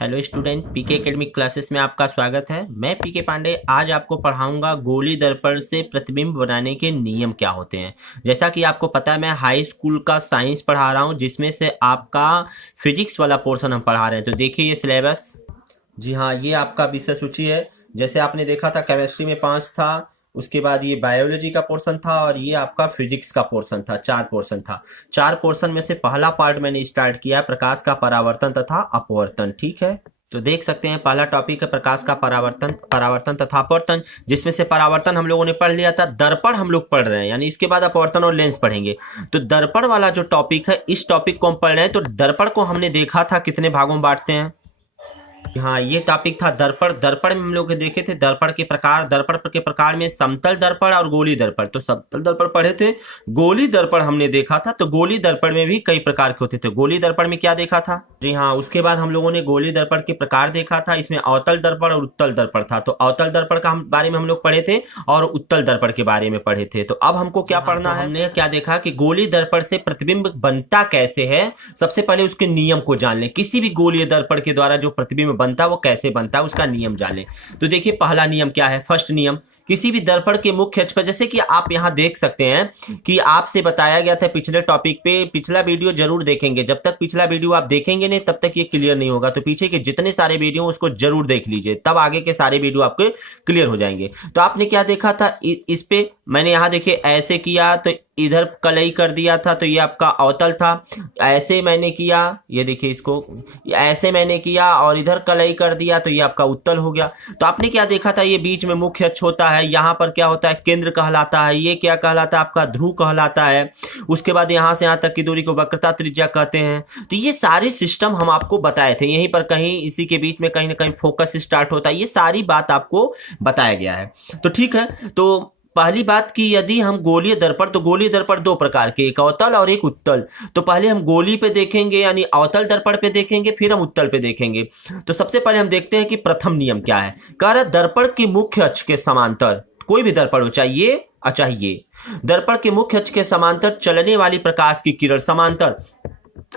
Hello student, पीके academic classes में आपका स्वागत है। मैं पीके पांडे आज आपको पढ़ाऊंगा गोली दर्पण से प्रतिबिंब बनाने के नियम क्या होते हैं। जैसा कि आपको पता है, मैं हाई स्कूल का साइंस पढ़ा रहा हूं, जिसमें से आपका फिजिक्स वाला पोर्शन हम पढ़ा रहे हैं। तो देखिए ये सिलेबस। जी हाँ, ये आपका विषय सूची है। जैसे आपने देखा था केमिस्ट्री में 5 था, उसके बाद ये बायोलॉजी का पोर्शन था और ये आपका फिजिक्स का पोर्शन था। 4 पोर्शन था। 4 पोर्शन में से पहला पार्ट मैंने स्टार्ट किया है प्रकाश का परावर्तन तथा अपवर्तन। ठीक है, तो देख सकते हैं पहला टॉपिक है प्रकाश का परावर्तन परावर्तन तथा अपवर्तन, जिसमें से परावर्तन हम लोगों ने पढ़ लिया था। दर्पण हम लोग पढ़ रहे हैं, यानी इसके बाद अपवर्तन और लेंस पढ़ेंगे। तो दर्पण वाला जो टॉपिक है, इस टॉपिक को हम पढ़ रहे हैं। तो दर्पण को हमने देखा था कितने भागों में बांटते हैं। हाँ, ये टॉपिक था दर्पण। दर्पण में हम लोग देखे थे दर्पण के प्रकार। दर्पण के प्रकार में समतल दर्पण और गोली दर्पण। तो समतल दर्पण पढ़े थे, गोली दर्पण हमने देखा था। तो गोली दर्पण में भी कई प्रकार के होते थे। गोली दर्पण में क्या देखा था? जी हाँ, उसके बाद हम लोगों ने गोली दर्पण के प्रकार देखा था। इसमें अवतल दर्पण और उत्तल दर्पण था। तो अवतल दर्पण का बारे में हम लोग पढ़े थे और उत्तल दर्पण के बारे में पढ़े थे। तो अब हमको क्या पढ़ना है? हमने क्या देखा कि गोली दर्पण से प्रतिबिंब बनता कैसे है। सबसे पहले उसके नियम को जान लें। किसी भी गोलीय दर्पण के द्वारा जो प्रतिबिंब बनता है वो कैसे बनता है, उसका नियम जान लें। तो देखिए पहला नियम क्या है। फर्स्ट नियम, किसी भी दर्पण के मुख्य अक्ष पर, जैसे कि आप यहां देख सकते हैं कि आपसे बताया गया था पिछले टॉपिक पे, पिछला वीडियो जरूर देखेंगे। जब तक पिछला वीडियो आप देखेंगे नहीं तब तक ये क्लियर नहीं होगा। तो पीछे के जितने सारे वीडियो उसको जरूर देख लीजिए, तब आगे के सारे वीडियो आपके क्लियर हो जाएंगे। तो आपने क्या देखा था इस पे, मैंने यहां देखिए ऐसे किया तो इधर कलई कर दिया था, तो ये आपका अवतल था। ऐसे मैंने किया, ये देखिए इसको ऐसे मैंने किया और इधर कलई कर दिया तो ये आपका उत्तल हो गया। तो आपने क्या देखा था, ये बीच में मुख्य अक्ष होता है। यहाँ पर क्या होता है, केंद्र कहलाता है। ये क्या कहलाता है, आपका ध्रुव कहलाता है। उसके बाद यहाँ से यहाँ तक की दूरी को वक्रता त्रिज्या कहते हैं। तो ये सारे सिस्टम हम आपको बताए थे। यहीं पर कहीं इसी के बीच में कहीं ना कहीं फोकस स्टार्ट होता है। ये सारी बात आपको बताया गया है। तो ठीक है, तो पहली बात कि यदि हम गोलीय दर्पण, तो गोलीय दर्पण 2 प्रकार के, एक अवतल और एक उत्तल। तो पहले हम गोली पे देखेंगे, यानी अवतल दर्पण पे देखेंगे, फिर हम उत्तल पे देखेंगे। तो सबसे पहले हम देखते हैं कि प्रथम नियम क्या है। कह रहा दर्पण की मुख्य अक्ष के समांतर, कोई भी दर्पण हो, चाहिए अचाहिए, दर्पण के मुख्य अक्ष के समांतर चलने वाली प्रकाश की किरण समांतर।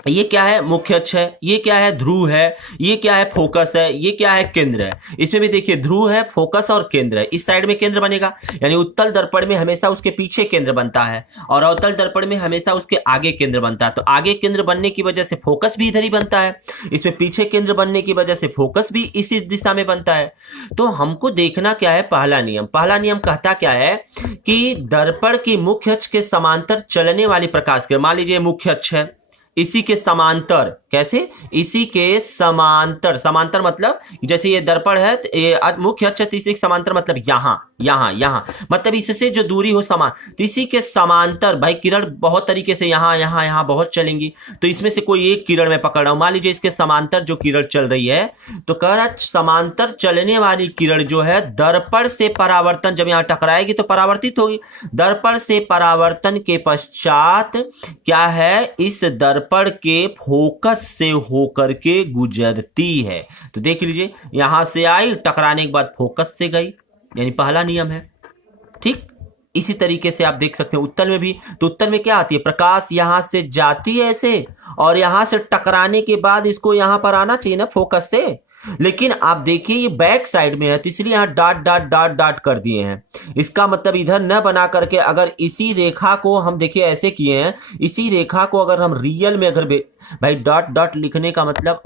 ये क्या है, मुख्य अक्ष है। ये क्या है, ध्रुव है। ये क्या है, फोकस है। ये क्या है, केंद्र है। इसमें भी देखिए ध्रुव है, फोकस और केंद्र है। इस साइड में केंद्र बनेगा, यानी उत्तल दर्पण में हमेशा उसके पीछे केंद्र बनता है और अवतल दर्पण में हमेशा उसके आगे केंद्र बनता है। तो आगे केंद्र बनने की वजह से फोकस भी इधर ही बनता है। इसमें पीछे केंद्र बनने की वजह से फोकस भी इसी दिशा में बनता है। तो हमको देखना क्या है, पहला नियम। पहला नियम कहता क्या है कि दर्पण की मुख्य अक्ष के समांतर चलने वाली प्रकाश किरण, मान लीजिए मुख्य अक्ष है, इसी के समांतर, कैसे, इसी के समांतर। समांतर मतलब जैसे ये दर्पण है तो ये मुख्य अक्ष, इसी के समांतर मतलब यहां यहां यहां, मतलब इससे जो दूरी हो समान, तो इसी के समांतर। भाई किरण बहुत तरीके से यहां यहां यहां बहुत चलेंगी। तो इसमें से कोई एक किरण में पकड़ रहा हूं, मान लीजिए इसके समांतर जो किरण चल रही है, तो कह रहा समांतर चलने वाली किरण जो है दर्पण से परावर्तन, जब यहां टकराएगी तो परावर्तित होगी। दर्पण से परावर्तन के पश्चात क्या है, इस दर्पण के फोकस से होकर के गुजरती है। तो देख लीजिए, यहां से आई, टकराने के बाद फोकस से गई, यानी पहला नियम है। ठीक इसी तरीके से आप देख सकते हैं उत्तल में भी। तो उत्तल में क्या आती है, प्रकाश यहां से जाती है ऐसे, और यहां से टकराने के बाद इसको यहां पर आना चाहिए ना फोकस से। लेकिन आप देखिए ये बैक साइड में है, तो इसलिए यहां डॉट डॉट डॉट डॉट कर दिए हैं। इसका मतलब इधर न बना करके, अगर इसी रेखा को हम देखिए ऐसे किए हैं, इसी रेखा को अगर हम रियल में अगर भाई डॉट डॉट लिखने का मतलब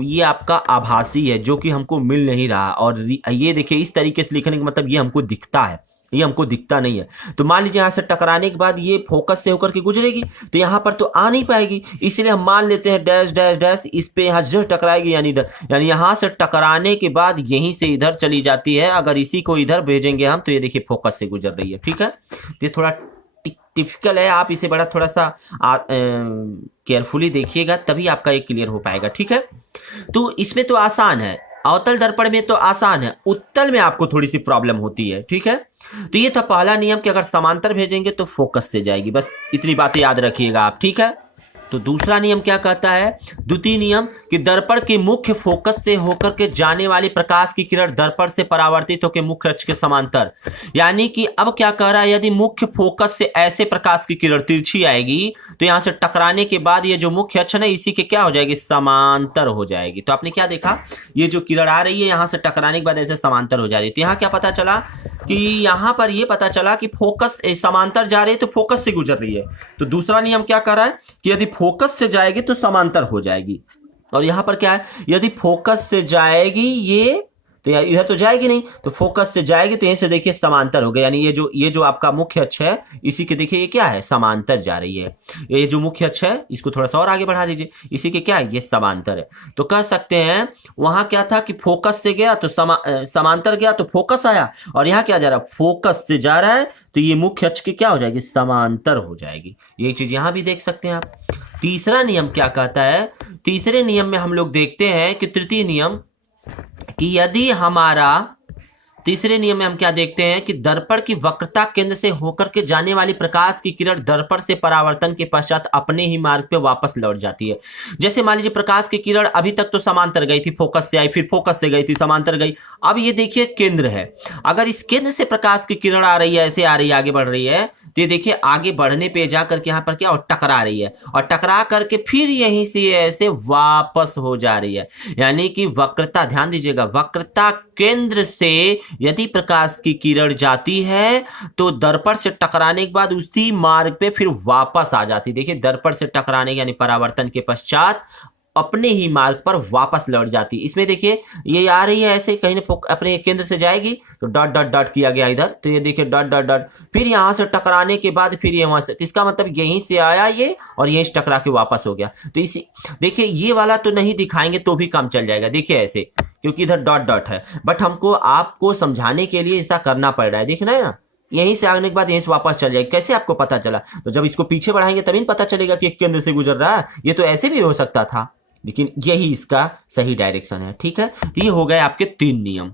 ये आपका आभासी है, जो कि हमको मिल नहीं रहा। और ये देखिए इस तरीके से लिखने का मतलब ये हमको दिखता है, ये हमको दिखता नहीं है। तो मान लीजिए यहां से टकराने के बाद ये फोकस से होकर के गुजरेगी, तो यहां पर तो आ नहीं पाएगी। इसलिए हम मान लेते हैं डैश डैश डैश, इस पे यहां जस्ट टकराएगी, यानी इधर, यानी यहां से टकराने के बाद यहीं से इधर चली जाती है। अगर इसी को इधर भेजेंगे हम, तो ये देखिए फोकस से गुजर रही है। ठीक है, तो ये थोड़ा टिपिकल है, आप इसे बड़ा थोड़ा सा केयरफुली देखिएगा, तभी आपका ये क्लियर हो पाएगा। ठीक है, तो इसमें तो आसान है, अवतल दर्पण में तो आसान है, उत्तल में आपको थोड़ी सी प्रॉब्लम होती है। ठीक है, तो ये था पहला नियम कि अगर समांतर भेजेंगे तो फोकस से जाएगी। बस इतनी बातें याद रखिएगा आप। ठीक है, तो दूसरा नियम क्या कहता है, द्वितीय नियम, कि कि दर्पण की मुख्य फोकस से होकर के जाने वाली प्रकाश की किरण दर्पण से परावर्तित होकर मुख्य अक्ष के समांतर, यानी कि अब क्या कह रहा है, यदि मुख्य फोकस से ऐसे प्रकाश की किरण तिरछी आएगी तो यहां से टकराने के बाद ये जो मुख्य अक्ष है इसी के क्या हो जाएगी, समांतर हो जाएगी। तो आपने क्या देखा, ये जो किरण आ रही है यहां से टकराने के बाद ऐसे समांतर हो जा रही है। तो यहां क्या पता चला कि यहां पर ये पता चला कि फोकस समांतर जा रही है तो फोकस से गुजर रही है। तो दूसरा नियम क्या कर रहा है कि यदि फोकस से जाएगी तो समांतर हो जाएगी। और यहां पर क्या है, यदि फोकस से जाएगी ये तो इधर तो जाएगी नहीं, तो फोकस से जाएगी तो यहीं से देखिए समांतर हो गया, यानी ये जो आपका मुख्य अक्ष है इसी के देखिए ये क्या है, समांतर जा रही है। ये जो मुख्य अक्ष है इसको थोड़ा सा और आगे बढ़ा दीजिए, इसी के क्या है, ये समांतर है। तो कह सकते हैं वहां क्या था कि फोकस से गया तो समांतर गया तो फोकस आया, और यहाँ क्या जा रहा है, फोकस से जा रहा है तो ये मुख्य अक्ष की क्या हो जाएगी, समांतर हो जाएगी। ये चीज यहां भी देख सकते हैं आप। तीसरा नियम क्या कहता है, तीसरे नियम में हम लोग देखते हैं कि तृतीय नियम कि यदि हमारा तीसरे नियम में हम क्या देखते हैं कि दर्पण की वक्रता केंद्र से होकर के जाने वाली प्रकाश की किरण दर्पण से परावर्तन के पश्चात अपने ही मार्ग पे वापस लौट जाती है। जैसे मान लीजिए प्रकाश की किरण अभी तक तो समांतर गई थी, फोकस से आई, फिर फोकस से गई थी, समांतर गई, अब ये देखिए केंद्र है। अगर इस केंद्र से प्रकाश की किरण आ रही है, ऐसे आ रही है, आगे बढ़ रही है, तो ये देखिए आगे बढ़ने पे जाकर के यहाँ पर क्या और टकरा रही है, और टकरा करके फिर यहीं से ऐसे वापस हो जा रही है। यानी कि वक्रता, ध्यान दीजिएगा, वक्रता केंद्र से यदि प्रकाश की किरण जाती है तो दर्पण से टकराने के बाद उसी मार्ग पे फिर वापस आ जाती है। देखिए दर्पण से टकराने यानी परावर्तन के पश्चात अपने ही मार्ग पर वापस लौट जाती है। इसमें देखिए ये आ रही है ऐसे, कहीं ना अपने केंद्र से जाएगी तो डॉट डॉट डॉट किया गया इधर, तो ये देखिए डॉट डॉट डॉट, फिर यहां से टकराने के बाद फिर ये वहां से, तो इसका मतलब यहीं से आया ये और यहीं से टकरा के वापस हो गया। तो इसी देखिए ये वाला तो नहीं दिखाएंगे तो भी काम चल जाएगा, देखिए ऐसे, क्योंकि इधर डॉट डॉट है, बट हमको आपको समझाने के लिए ऐसा करना पड़ रहा है, देखना है ना, यहीं से आने के बाद यहीं से वापस चल जाएगी। कैसे आपको पता चला, तो जब इसको पीछे बढ़ाएंगे तभी पता चलेगा कि एक केंद्र से गुजर रहा है। ये तो ऐसे भी हो सकता था, लेकिन यही इसका सही डायरेक्शन है। ठीक है, तो ये हो गए आपके 3 नियम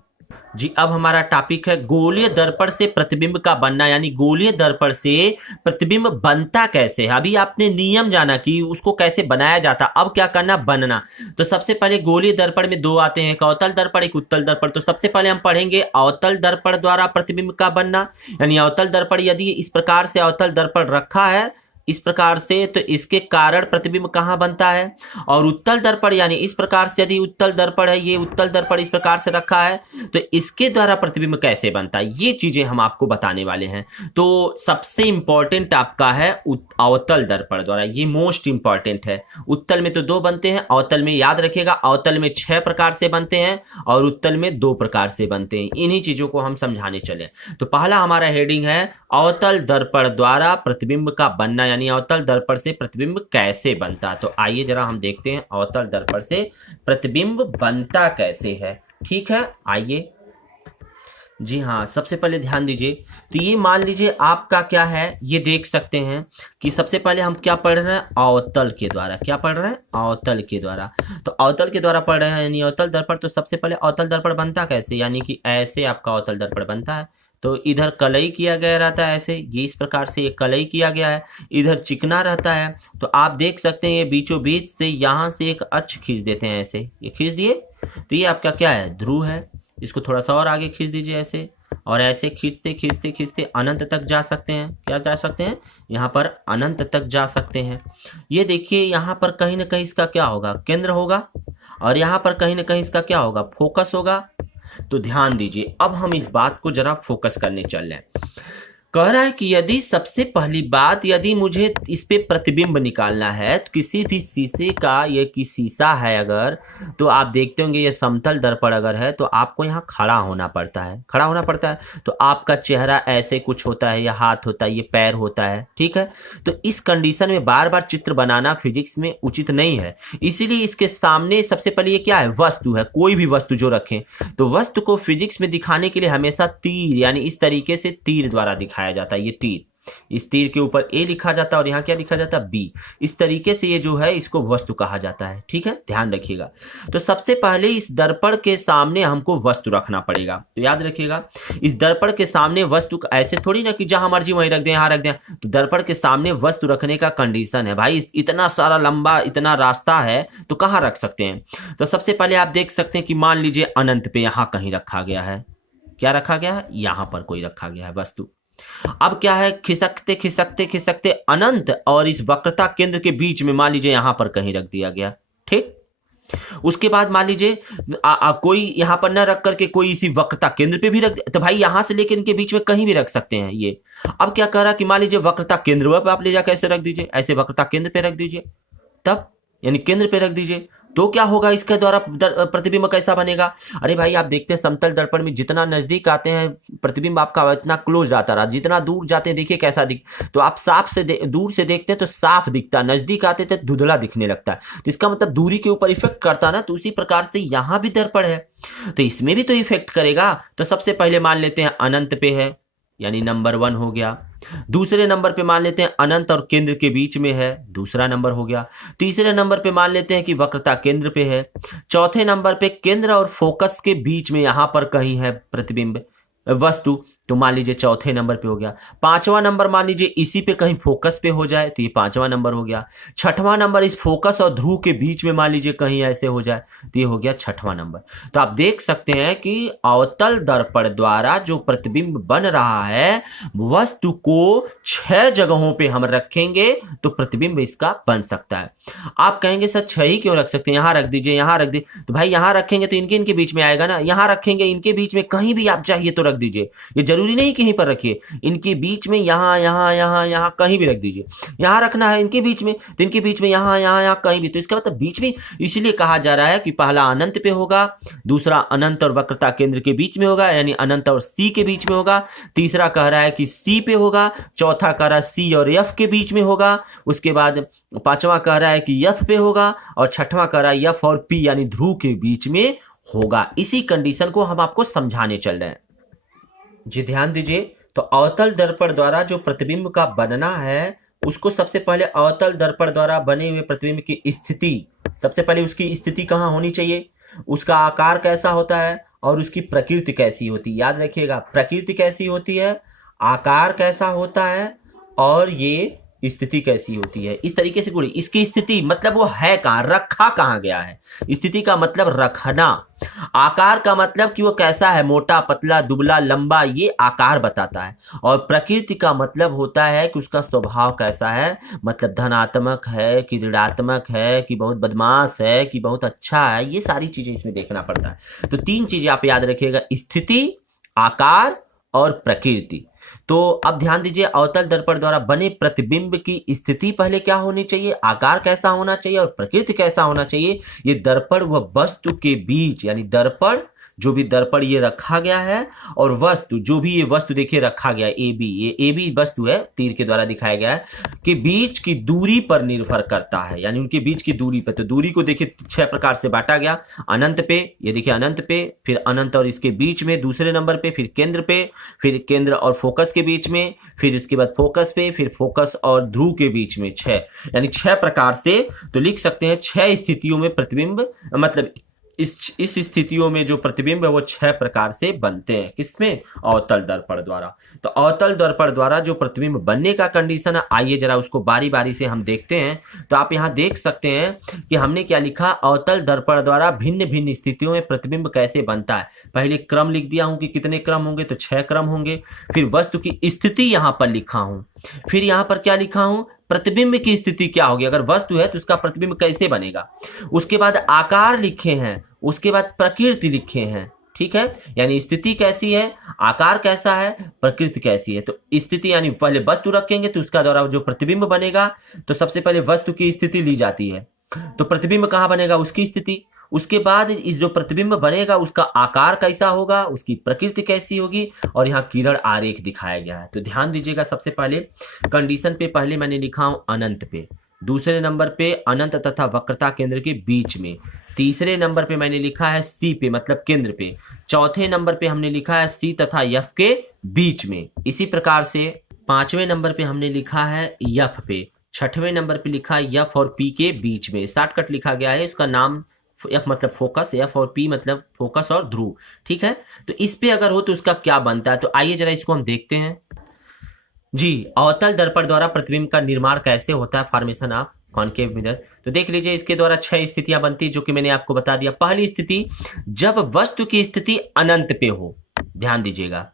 जी। अब हमारा टॉपिक है गोलीय दर्पण से प्रतिबिंब का बनना, यानी गोलीय दर्पण से प्रतिबिंब बनता कैसे है। अभी आपने नियम जाना कि उसको कैसे बनाया जाता, अब क्या करना, बनना। तो सबसे पहले गोलीय दर्पण में 2 आते हैं, एक अवतल दर्पण, एक उत्तल दर्पण। तो सबसे पहले हम पढ़ेंगे अवतल दर्पण द्वारा प्रतिबिंब का बनना, यानी अवतल दर्पण यदि इस प्रकार से अवतल दर्पण रखा है इस प्रकार से, तो इसके कारण प्रतिबिंब कहां बनता है। और उत्तल दर्पण यानी इस प्रकार से, यदि उत्तल दर्पण है, ये उत्तल दर्पण इस प्रकार से रखा है, तो इसके द्वारा प्रतिबिंब कैसे बनता है, ये चीजें हम आपको बताने वाले हैं। तो सबसे इंपॉर्टेंट आपका है अवतल दर्पण द्वारा, ये मोस्ट इंपॉर्टेंट है। उत्तल में तो 2 बनते हैं, अवतल में याद रखिएगा, अवतल में 6 प्रकार से बनते हैं और उत्तल में 2 प्रकार से बनते हैं। इन्हीं चीजों को हम समझाने चले। तो पहला हमारा हेडिंग है अवतल दर्पण द्वारा प्रतिबिंब का बनना, यानी अवतल दर्पण से प्रतिबिंब कैसे बनता। तो आइए जरा हम देखते हैं अवतल दर्पण से प्रतिबिंब बनता कैसे है। ठीक है, आइए जी हाँ, सबसे पहले ध्यान दीजिए। तो ये मान लीजिए आपका क्या है, ये देख सकते हैं कि सबसे पहले हम क्या पढ़ रहे हैं, अवतल के द्वारा। क्या पढ़ रहे हैं, अवतल के द्वारा। तो अवतल के द्वारा पढ़ रहे हैं यानी अवतल दर्पण। तो सबसे पहले अवतल दर्पण बनता कैसे, यानी कि ऐसे आपका अवतल दर्पण बनता है। तो इधर कलई किया गया रहता है, ऐसे ये इस प्रकार से ये कलई किया गया है, इधर चिकना रहता है। तो आप देख सकते हैं ये बीचों बीच से यहाँ से एक अक्ष खींच देते हैं, ऐसे ये खींच दिए, तो ये आपका क्या है, ध्रुव है। इसको थोड़ा सा और आगे खींच दीजिए ऐसे, और ऐसे खींचते खींचते खींचते अनंत तक जा सकते हैं। क्या जा सकते हैं, यहाँ पर अनंत तक जा सकते हैं। ये देखिए यहाँ पर कहीं ना कहीं इसका क्या होगा, केंद्र होगा, और यहाँ पर कहीं ना कहीं इसका क्या होगा, फोकस होगा। तो ध्यान दीजिए, अब हम इस बात को जरा फोकस करने चल रहे हैं। कह रहा है कि यदि सबसे पहली बात, यदि मुझे इस पे प्रतिबिंब निकालना है, तो किसी भी शीशे का, ये कि शीशा है अगर, तो आप देखते होंगे ये समतल दर्पण अगर है तो आपको यहाँ खड़ा होना पड़ता है, खड़ा होना पड़ता है। तो आपका चेहरा ऐसे कुछ होता है, या हाथ होता है, ये पैर होता है। ठीक है, तो इस कंडीशन में बार बार चित्र बनाना फिजिक्स में उचित नहीं है। इसीलिए इसके सामने सबसे पहले ये क्या है, वस्तु है, कोई भी वस्तु जो रखें, तो वस्तु को फिजिक्स में दिखाने के लिए हमेशा तीर, यानी इस तरीके से तीर द्वारा दिखाया जाता है, ये तीर। इस तीर के ऊपर ए लिखा जाता है और यहाँ क्या लिखा जाता है, बी। इस तरीके से ये जो है इसको वस्तु कहा जाता है। ठीक है, ध्यान रखिएगा। तो सबसे पहले इस दर्पण के सामने हमको वस्तु रखना पड़ेगा। तो याद रखिएगा, इस दर्पण के सामने वस्तु ऐसे थोड़ी ना कि जहां मर्जी वहीं रख दें, यहाँ रख दें। तो दर्पण के सामने वस्तु रखने का कंडीशन है भाई, इतना सारा लंबा इतना रास्ता है तो कहाँ रख सकते हैं। तो सबसे पहले आप देख सकते हैं कि मान लीजिए अनंत पे यहां कहीं रखा गया है। क्या रखा गया है, यहां पर कोई रखा गया है वस्तु। अब क्या है, खिसकते खिसकते खिसकते अनंत और इस वक्रता केंद्र के बीच में मान लीजिए यहां पर कहीं रख दिया गया। ठीक, उसके बाद मान लीजिए कोई यहां पर न रख करके कोई इसी वक्रता केंद्र पे भी रख दे, तो भाई यहां से लेकर इनके बीच में कहीं भी रख सकते हैं ये। अब क्या कह रहा कि मान लीजिए वक्रता केंद्र पर आप ले जाकर ऐसे रख दीजिए, ऐसे वक्रता केंद्र पे रख दीजिए, तब यानी केंद्र पे रख दीजिए, तो क्या होगा, इसके द्वारा प्रतिबिंब कैसा बनेगा। अरे भाई आप देखते हैं समतल दर्पण में जितना नजदीक आते हैं प्रतिबिंब आपका इतना क्लोज आता रहा, जितना दूर जाते हैं देखिए कैसा दिख। तो आप साफ से दूर से देखते हैं तो साफ दिखता है, नजदीक आते तो धुंधला दिखने लगता है। तो इसका मतलब दूरी के ऊपर इफेक्ट करता है ना। तो उसी प्रकार से यहां भी दर्पण है तो इसमें भी तो इफेक्ट करेगा। तो सबसे पहले मान लेते हैं अनंत पे है, यानी नंबर 1 हो गया। दूसरे नंबर पे मान लेते हैं अनंत और केंद्र के बीच में है, दूसरा नंबर हो गया। तीसरे नंबर पे मान लेते हैं कि वक्रता केंद्र पे है। चौथे नंबर पे केंद्र और फोकस के बीच में यहां पर कहीं है प्रतिबिंब वस्तु, तो मान लीजिए चौथे नंबर पे हो गया। पांचवा नंबर मान लीजिए इसी पे कहीं फोकस पे हो जाए तो ये पांचवा नंबर हो गया। छठवां नंबर इस फोकस और ध्रुव के बीच में मान लीजिए कहीं ऐसे हो जाए तो ये हो गया छठवां नंबर। तो आप देख सकते हैं कि अवतल दर्पण द्वारा जो प्रतिबिंब बन रहा है वस्तु को 6 जगहों पे हम रखेंगे तो प्रतिबिंब इसका बन सकता है। आप कहेंगे सर 6 ही क्यों रख सकते हैं, यहां रख दीजिए, यहां रख दीजिए। तो भाई यहां रखेंगे तो इनके इनके बीच में आएगा ना, यहां रखेंगे इनके बीच में, कहीं भी आप चाहिए तो रख दीजिए, ये जरूरी नहीं कहीं पर रखिए, इनके बीच में यहां यहां यहां यहां कहीं भी रख दीजिए। यहां रखना है इनके बीच में तो इनके बीच में यहां यहां यहां कहीं भी। तो इसका मतलब बीच में इसलिए कहा जा रहा है कि पहला अनंत पे होगा, दूसरा अनंत और वक्रता केंद्र के बीच में होगा यानी अनंत और सी के बीच में होगा, तीसरा कह रहा है कि सी पे होगा, चौथा कह रहा है सी और एफ के बीच में होगा, उसके बाद पांचवा कह रहा है कि एफ पे होगा और छठवां कह रहा है एफ और पी यानी ध्रुव के बीच में होगा। इसी कंडीशन को हम आपको समझाने चल रहे हैं। जी ध्यान दीजिए। तो अवतल दर्पण द्वारा जो प्रतिबिंब का बनना है उसको सबसे पहले अवतल दर्पण द्वारा बने हुए प्रतिबिंब की स्थिति, सबसे पहले उसकी स्थिति कहाँ होनी चाहिए, उसका आकार कैसा होता है और उसकी प्रकृति कैसी होती है। याद रखिएगा, प्रकृति कैसी होती है, आकार कैसा होता है और ये स्थिति कैसी होती है। इस तरीके से पूरी इसकी स्थिति मतलब वो है कहाँ, रखा कहाँ गया है। स्थिति का मतलब रखना, आकार का मतलब कि वो कैसा है, मोटा पतला दुबला लंबा, ये आकार बताता है। और प्रकृति का मतलब होता है कि उसका स्वभाव कैसा है, मतलब धनात्मक है कि ऋणात्मक है कि बहुत बदमाश है कि बहुत अच्छा है, ये सारी चीजें इसमें देखना पड़ता है। तो 3 चीजें आप याद रखिएगा, स्थिति, आकार और प्रकृति। तो अब ध्यान दीजिए, अवतल दर्पण द्वारा बने प्रतिबिंब की स्थिति पहले क्या होनी चाहिए, आकार कैसा होना चाहिए और प्रकृति कैसा होना चाहिए। ये दर्पण व वस्तु के बीच यानी दर्पण जो भी दर्पण ये रखा गया है और वस्तु जो भी ये वस्तु देखिए रखा गया है ए बी, ये ए बी वस्तु है तीर के द्वारा दिखाया गया है, कि बीच की दूरी पर निर्भर करता है, यानी उनके बीच की दूरी पर। तो दूरी को देखिए 6 प्रकार से बांटा गया, अनंत पे, ये देखिए अनंत पे, फिर अनंत और इसके बीच में दूसरे नंबर पे, फिर केंद्र पे, फिर केंद्र और फोकस के बीच में, फिर इसके बाद फोकस पे, फिर फोकस और ध्रुव के बीच में 6, यानी 6 प्रकार से। तो लिख सकते हैं 6 स्थितियों में प्रतिबिंब, मतलब इस स्थितियों में जो प्रतिबिंब है वो 6 प्रकार से बनते हैं, किसमें, अवतल दर्पण द्वारा। तो अवतल दर्पण द्वारा जो प्रतिबिंब बनने का कंडीशन है, आइए जरा उसको बारी बारी से हम देखते हैं। तो आप यहां देख सकते हैं कि हमने क्या लिखा, अवतल दर्पण द्वारा भिन्न भिन्न स्थितियों में प्रतिबिंब कैसे बनता है। पहले क्रम लिख दिया हूं कि कितने क्रम होंगे, तो 6 क्रम होंगे। फिर वस्तु की स्थिति यहां पर लिखा हूं, फिर यहां पर क्या लिखा हूं, प्रतिबिंब की स्थिति क्या होगी, अगर वस्तु है तो उसका प्रतिबिंब कैसे बनेगा। उसके बाद आकार लिखे हैं, उसके बाद प्रकृति लिखे हैं, ठीक है, यानी स्थिति कैसी है, आकार कैसा है, प्रकृति कैसी है। तो स्थिति यानी पहले वस्तु रखेंगे तो उसका द्वारा जो प्रतिबिंब बनेगा, तो सबसे पहले वस्तु की स्थिति ली जाती है, तो प्रतिबिंब कहां बनेगा, उसकी स्थिति। उसके बाद इस जो प्रतिबिंब बनेगा उसका आकार कैसा होगा, उसकी प्रकृति कैसी होगी, और यहाँ किरण आरेख दिखाया गया है। तो ध्यान दीजिएगा, सबसे पहले कंडीशन पे पहले मैंने लिखा हूं अनंत पे, दूसरे नंबर पे अनंत तथा वक्रता केंद्र के बीच में, तीसरे नंबर पे मैंने लिखा है सी पे मतलब केंद्र पे, चौथे नंबर पे हमने लिखा है सी तथा एफ के बीच में। इसी प्रकार से 5वें नंबर पे हमने लिखा है यफ पे, 6वें नंबर पे लिखा है यफ और पी के बीच में, शॉर्टकट लिखा गया है, इसका नाम एफ मतलब फोकस, एफ और पी मतलब फोकस और ध्रुव। ठीक है, तो इस पे अगर हो तो उसका क्या बनता है, तो आइए जरा इसको हम देखते हैं। जी, अवतल दर्पण द्वारा प्रतिबिंब का निर्माण कैसे होता है, फॉर्मेशन ऑफ कॉनकेव मिरर। तो देख लीजिए, इसके द्वारा 6 स्थितियां बनती है जो कि मैंने आपको बता दिया। पहली स्थिति, जब वस्तु की स्थिति अनंत पे हो, ध्यान दीजिएगा,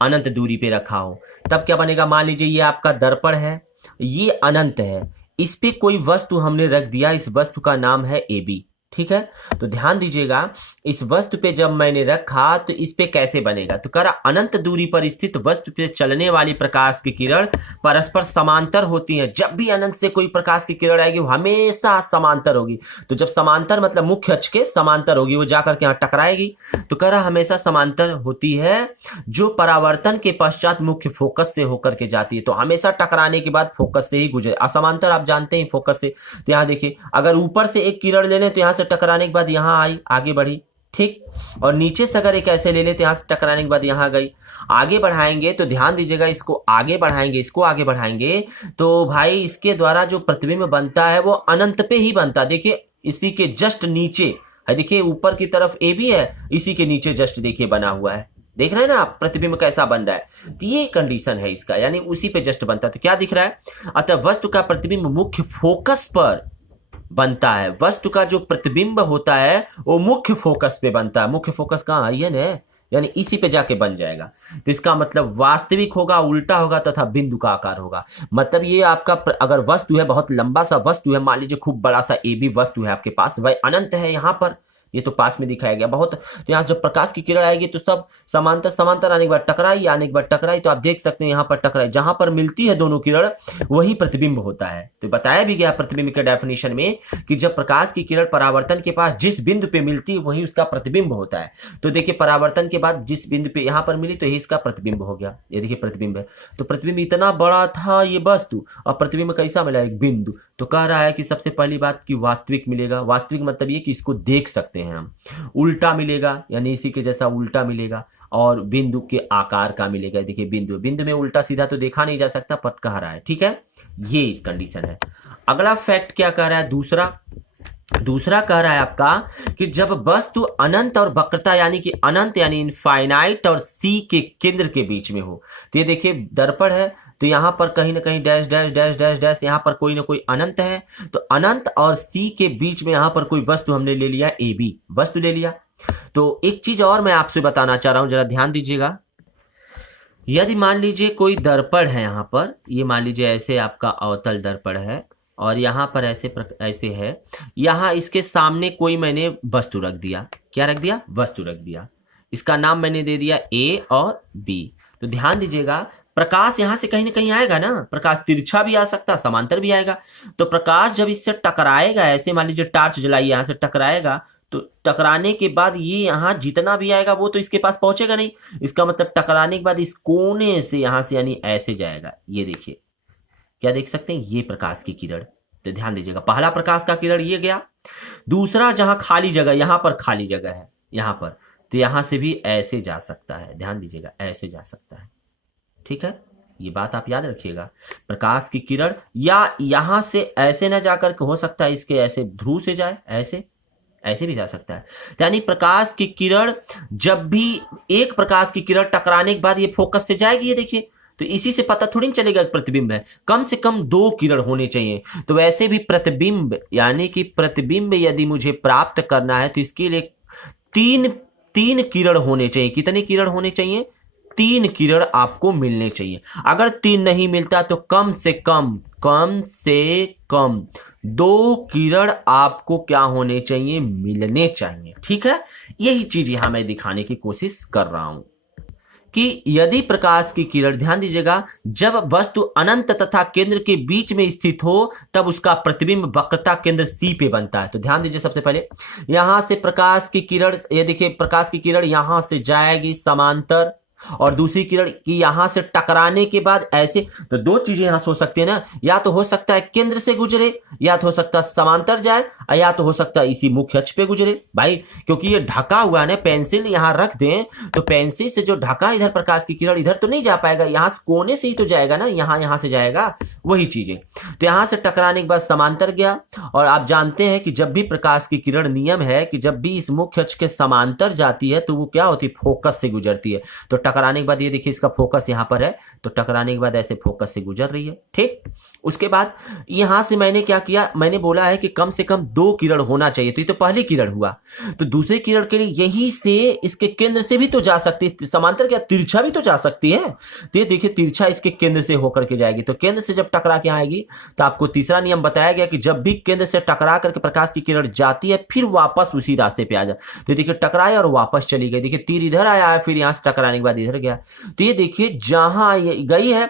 अनंत दूरी पे रखा हो, तब क्या बनेगा। मान लीजिए ये आपका दर्पण है, ये अनंत है, इस पे कोई वस्तु हमने रख दिया, इस वस्तु का नाम है ए बी। ठीक है, तो ध्यान दीजिएगा, इस वस्तु पे जब मैंने रखा तो इस पे कैसे बनेगा, तो कह रहा अनंत दूरी पर स्थित वस्तु पे चलने वाली प्रकाश की किरण परस्पर समांतर होती है। जब भी अनंत से कोई प्रकाश की किरण आएगी वो हमेशा समांतर होगी। तो जब समांतर मतलब मुख्य अक्ष के समांतर होगी, वो जाकर के यहाँ टकराएगी। तो कह रहा हमेशा समांतर होती है, जो परावर्तन के पश्चात मुख्य फोकस से होकर के जाती है। तो हमेशा टकराने के बाद फोकस से ही गुजरे। असमांतर आप जानते हैं फोकस से। तो यहाँ देखिए, अगर ऊपर से एक किरण ले लें तो यहाँ से टकराने के बाद यहाँ आई, आगे बढ़ी, ठीक, और नीचे से अगर एक ऐसे ले लेते, यहां से टकराने के बाद यहां गई, आगे बढ़ाएंगे तो ध्यान दीजिएगा, इसको आगे बढ़ाएंगे, इसको आगे बढ़ाएंगे तो भाई इसके द्वारा जो प्रतिबिंब बनता है वो अनंत पे ही बनता है। देखिए इसी के जस्ट नीचे है, देखिए ऊपर की तरफ ए भी है, इसी के नीचे जस्ट देखिए बना हुआ है, देख रहे हैं ना आप प्रतिबिंब कैसा बन रहा है। तो ये कंडीशन है इसका, यानी उसी पे जस्ट बनता है। तो क्या दिख रहा है, अतः वस्तु का प्रतिबिंब मुख्य फोकस पर बनता है। वस्तु का जो प्रतिबिंब होता है वो मुख्य फोकस पे बनता है। मुख्य फोकस कहाँ है, यानी इसी पे जाके बन जाएगा। तो इसका मतलब वास्तविक होगा, उल्टा होगा तथा बिंदु का आकार होगा। मतलब ये आपका अगर वस्तु है, बहुत लंबा सा वस्तु है, मान लीजिए खूब बड़ा सा ए बी वस्तु है आपके पास, वह अनंत है यहाँ पर, ये तो पास में दिखाया गया बहुत। तो यहाँ जब प्रकाश की किरण आएगी तो सब समांतर समांतर आने के बाद टकराई, आने के बाद टकराई, तो आप देख सकते हैं यहाँ पर टकराई, जहां पर मिलती है दोनों किरण वही प्रतिबिंब होता है। तो बताया भी गया प्रतिबिंब के डेफिनेशन में कि जब प्रकाश की किरण परावर्तन के पास जिस बिंदु पे मिलती है वही उसका प्रतिबिंब होता है। तो देखिए परावर्तन के बाद जिस बिंदु पे यहाँ पर मिली तो यही इसका प्रतिबिंब हो गया। ये देखिए प्रतिबिंब है, तो प्रतिबिंब इतना बड़ा था ये वस्तु, और प्रतिबिंब कैसा मिला, एक बिंदु। तो कह रहा है कि सबसे पहली बात कि वास्तविक मिलेगा। वास्तविक मतलब ये कि इसको देख सकते हैं हम। उल्टा मिलेगा, यानी इसी के जैसा उल्टा मिलेगा, और बिंदु के आकार का मिलेगा। देखिए बिंदु, बिंदु में उल्टा सीधा तो देखा नहीं जा सकता, पट कह रहा है। ठीक है, ये इस कंडीशन है। अगला फैक्ट क्या कह रहा है, दूसरा कह रहा है आपका कि जब वस्तु अनंत और वक्रता यानी कि अनंत यानी इनफाइनाइट और सी के केंद्र के बीच में हो। तो ये देखिए दर्पण है, तो यहां पर कहीं ना कहीं dash dash dash dash dash, यहां पर कोई ना कोई अनंत है। तो अनंत और सी के बीच में यहां पर कोई वस्तु हमने ले लिया, ए बी वस्तु ले लिया। तो एक चीज और मैं आपसे बताना चाह रहा हूं, जरा ध्यान दीजिएगा। यदि मान लीजिए कोई दर्पण है यहाँ पर, ये मान लीजिए ऐसे आपका अवतल दर्पण है, और यहाँ पर ऐसे है, यहाँ इसके सामने कोई मैंने वस्तु रख दिया। क्या रख दिया, वस्तु रख दिया। इसका नाम मैंने दे दिया ए और बी। तो ध्यान दीजिएगा, प्रकाश यहां से कहीं ना कहीं आएगा ना, प्रकाश तिरछा भी आ सकता, समांतर भी आएगा। तो प्रकाश जब इससे टकराएगा, ऐसे मान लीजिए टार्च जलाइए, यहां से टकराएगा, तो टकराने के बाद ये यहां जितना भी आएगा वो तो इसके पास पहुंचेगा नहीं। इसका मतलब टकराने के बाद इस कोने से यहां से यानी ऐसे जाएगा। ये देखिए, क्या देख सकते हैं, ये प्रकाश की किरण। तो ध्यान दीजिएगा, पहला प्रकाश का किरण ये गया। दूसरा जहां खाली जगह, यहां पर खाली जगह है यहां पर, तो यहां से भी ऐसे जा सकता है। ध्यान दीजिएगा, ऐसे जा सकता है। ठीक है, ये बात आप याद रखिएगा। प्रकाश की किरण या यहां से ऐसे ना जाकर के, हो सकता है इसके ऐसे ध्रुव से जाए, ऐसे भी जा सकता है। यानी प्रकाश की किरण, जब भी एक प्रकाश की किरण टकराने के बाद ये फोकस से जाएगी, ये देखिए, तो इसी से पता थोड़ी चलेगा प्रतिबिंब है। कम से कम 2 किरण होने चाहिए। तो वैसे भी प्रतिबिंब यानी कि प्रतिबिंब यदि मुझे प्राप्त करना है तो इसके लिए तीन किरण होने चाहिए। कितने किरण होने चाहिए, 3 किरण आपको मिलने चाहिए। अगर 3 नहीं मिलता तो कम से कम 2 किरण आपको क्या होने चाहिए, मिलने चाहिए। ठीक है, यही चीज यहां मैं दिखाने की कोशिश कर रहा हूं कि यदि प्रकाश की किरण, ध्यान दीजिएगा, जब वस्तु अनंत तथा केंद्र के बीच में स्थित हो तब उसका प्रतिबिंब वक्रता केंद्र सी पे बनता है। तो ध्यान दीजिए, सबसे पहले यहां से प्रकाश की किरण, ये देखिए प्रकाश की किरण यहां से जाएगी समांतर, और दूसरी किरण की यहां से टकराने के बाद ऐसे, तो दो चीजें यहां सोच सकते हैं ना, या तो हो सकता है केंद्र से गुजरे, या तो हो सकता है समांतर जाए, या तो हो सकता है इसी मुख्य अक्ष पे गुजरे भाई। क्योंकि ये ढका हुआ है ना, पेंसिल यहां रख दें तो पेंसिल से जो ढका इधर प्रकाश की किरण इधर तो नहीं जा पाएगा, यहां कोने से ही तो जाएगा ना, यहां से जाएगा, वही चीजें। तो यहां से टकराने के बाद समांतर गया। और आप जानते हैं कि जब भी प्रकाश की किरण, नियम है कि जब भी इस मुख्य अक्ष के समांतर जाती है तो वो क्या होती है, फोकस से गुजरती है। तो टकराने के बाद ये देखिए इसका फोकस यहां पर है, तो टकराने के बाद ऐसे फोकस से गुजर रही है, ठीक। उसके बाद यहां से मैंने क्या किया, मैंने बोला है कि कम से कम दो किरण होना चाहिए, तो ये तो पहली किरण हुआ। तो दूसरी किरण के लिए यहीं से इसके केंद्र से भी तो जा सकती है, समांतर क्या तिरछा भी तो जा सकती है। तो ये देखिए तिरछा इसके केंद्र से होकर के जाएगी, तो केंद्र से जब टकरा के आएगी तो आपको तीसरा नियम बताया गया कि जब भी केंद्र से टकरा करके प्रकाश की किरण जाती है फिर वापस उसी रास्ते पे आ जाए। तो देखिए टकराए और वापस चली गई, देखिए तीर इधर आया है, फिर यहां से टकराने के बाद इधर गया। तो ये देखिए जहां ये गई है,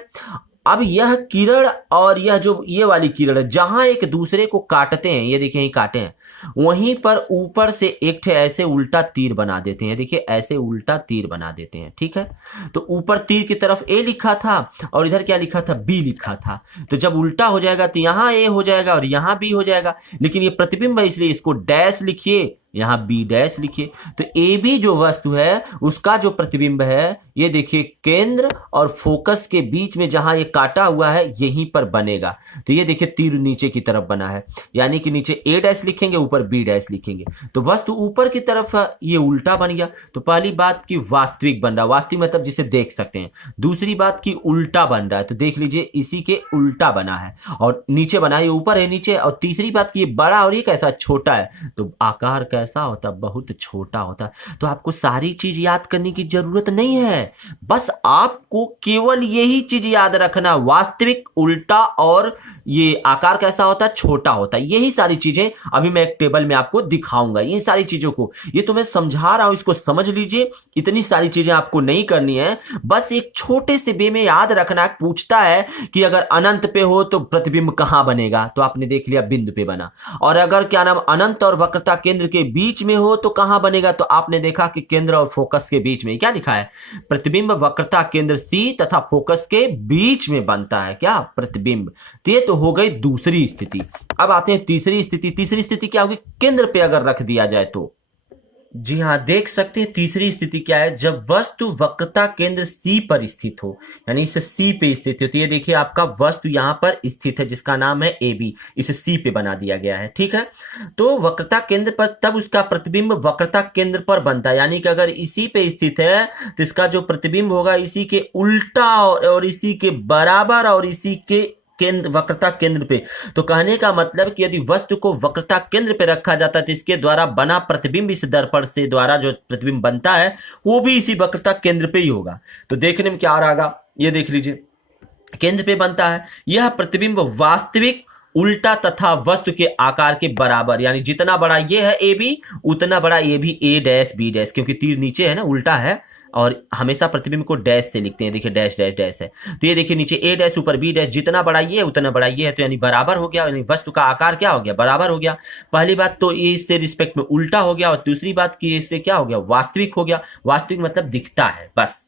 अब यह किरण और यह जो ये वाली किरण है जहां एक दूसरे को काटते हैं, ये देखिए यही काटे हैं, वहीं पर ऊपर से एक ठे ऐसे उल्टा तीर बना देते हैं, देखिए ऐसे उल्टा तीर बना देते हैं, ठीक है। तो ऊपर तीर की तरफ ए लिखा था और इधर क्या लिखा था, बी लिखा था। तो जब उल्टा हो जाएगा तो यहां ए हो जाएगा और यहां बी हो जाएगा, लेकिन ये प्रतिबिंब है इसलिए इसको डैश लिखिए, यहां बी डैश लिखिए। तो ए बी जो वस्तु है उसका जो प्रतिबिंब है, ये देखिए केंद्र और फोकस के बीच में जहां ये काटा हुआ है यहीं पर बनेगा। तो ये देखिए तीर नीचे की तरफ बना है, यानी कि नीचे ए डैश लिखेंगे ऊपर बी डैश लिखेंगे, तो वस्तु ऊपर की तरफ ये उल्टा बन गया। तो पहली बात की वास्तविक बन रहा, वास्तविक मतलब जिसे देख सकते हैं। दूसरी बात की उल्टा बन रहा है, तो देख लीजिए इसी के उल्टा बना है और नीचे बना है, ये ऊपर है नीचे। और तीसरी बात की ये बड़ा और ये कैसा छोटा है, तो आकार कैसा होता, बहुत छोटा होता। तो आपको सारी चीज याद करने की जरूरत नहीं है, बस आपको केवल यही चीज याद रखना, वास्तविक, उल्टा और ये आकार कैसा होता है, छोटा होता है। यही सारी चीजें अभी मैं एक टेबल में आपको दिखाऊंगा, ये सारी चीजों को, ये तो मैं समझा रहा हूं, इसको समझ लीजिए। इतनी सारी चीजें आपको नहीं करनी है, बस एक छोटे से वे में याद रखना। पूछता है कि अगर अनंत पे हो तो प्रतिबिंब कहां बनेगा, तो आपने देख लिया बिंदु पे बना। और अगर क्या नाम अनंत और वक्रता केंद्र के बीच में हो तो कहां बनेगा, तो आपने देखा कि केंद्र और फोकस के बीच में क्या लिखा है, प्रतिबिंब वक्रता केंद्र सी तथा फोकस के बीच में बनता है क्या, प्रतिबिंब। तो ये तो हो गई दूसरी स्थिति। अब आते हैं तीसरी स्थिति। तीसरी स्थिति क्या होगी, केंद्र पे अगर रख दिया जाए तो। जी हाँ, देख सकते हैं तीसरी स्थिति क्या है, जब वस्तु वक्रता केंद्र सी पर स्थित हो, यानी इसे सी पे स्थित हो। तो ये देखिए आपका वस्तु यहां पर स्थित है जिसका नाम है ए बी, इसे सी पे बना दिया गया है, ठीक है। तो वक्रता केंद्र पर तब उसका प्रतिबिंब वक्रता केंद्र पर बनता है, यानी कि अगर इसी पे स्थित है तो इसका जो प्रतिबिंब होगा इसी के उल्टा और इसी के बराबर और इसी के केंद्र, वक्रता केंद्र पे। तो कहने का मतलब कि यदि वस्तु को वक्रता केंद्र पे रखा जाता है तो इसके द्वारा बना प्रतिबिंब, इस दर्पण से द्वारा जो प्रतिबिंब बनता है वो भी इसी वक्रता केंद्र पे ही होगा। तो देखने में क्या आ रहा, ये देख लीजिए केंद्र पे बनता है। यह प्रतिबिंब वास्तविक, उल्टा तथा वस्तु के आकार के बराबर, यानी जितना बड़ा ये है ए बी उतना बड़ा ये भी ए डैश बी डैश, क्योंकि तीर नीचे है ना, उल्टा है और हमेशा प्रतिबिंब को डैश से लिखते हैं, देखिए डैश डैश डैश है। तो ये देखिए नीचे ए डैश ऊपर बी डैश, जितना बड़ा ये है उतना बड़ा ये है, तो यानी बराबर हो गया, यानी वस्तु का आकार क्या हो गया, बराबर हो गया। पहली बात तो ये इससे रिस्पेक्ट में उल्टा हो गया, और दूसरी बात की इससे क्या हो गया, वास्तविक हो गया। वास्तविक मतलब दिखता है, बस।